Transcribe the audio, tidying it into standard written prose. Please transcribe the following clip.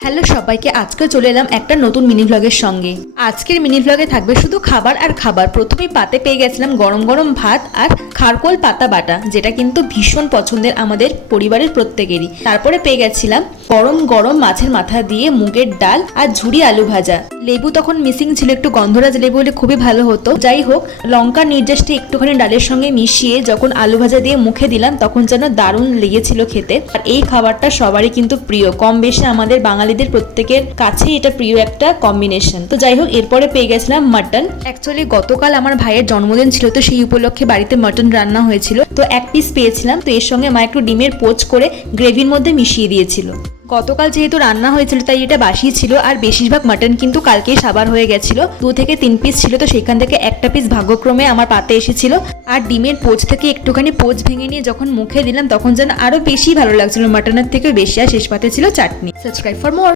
Hello সবাইকে, আজকে চলে এলাম একটা নতুন মিনি ভ্লগের সঙ্গে। আজকের মিনি ভ্লগে থাকবে শুধু খাবার আর খাবার। প্রথমেই পাতে পেয়ে গেছিলাম গরম গরম ভাত আর খারকোল পাতা বাটা, যেটা কিন্তু ভীষণ পছন্দের আমাদের পরিবারের প্রত্যেকেরই। তারপরে পেয়ে গেছিলাম গরম গরম মাছের মাথা দিয়ে মুগের ডাল আর ঝুরি আলু ভাজা। লেবু তখন মিসিং ছিল, একটু গন্ধরাজ লেবু হলে খুবই ভালো হতো। যাই হোক, লঙ্কার নির্যাসটি একটুখানি ডালের সঙ্গে মিশিয়ে যখন আলু ভাজা দিয়ে মুখে দিলাম তখন যেন দারুণ লেগেছিল খেতে। আর এই খাবারটা সবারই কিন্তু প্রিয়, কম বেশি আমাদের বাঙালিদের প্রত্যেকের কাছেই এটা প্রিয় একটা কম্বিনেশন। তো যাই হোক, এরপরে পেয়ে গেছিলাম মাটন। অ্যাকচুয়ালি গতকাল আমার ভাইয়ের জন্মদিন ছিল, তো সেই উপলক্ষে বাড়িতে মাটন রান্না হয়েছিল, তো এক পিস পেয়েছিলাম। তো এর সঙ্গে মা একটু ডিমের পোচ করে গ্রেভির মধ্যে মিশিয়ে দিয়েছিল। গতকাল যেহেতু রান্না হয়েছিল তাই এটা বাসি ছিল, আর বেশিরভাগ মাটন কিন্তু কালকেই সাবার হয়ে গেছিল। 2 থেকে 3 পিস ছিল, তো সেখান থেকে একটা পিস ভাগ্যক্রমে আমার পাতে এসেছিল। আর ডিমের পোচ থেকে একটুখানি পোচ ভেঙে নিয়ে যখন মুখে দিলাম তখন যেন আরো বেশি ভালো লাগছিল, মাটনের থেকে বেশি। আর শেষ পাতে ছিল চাটনি। Subscribe for more.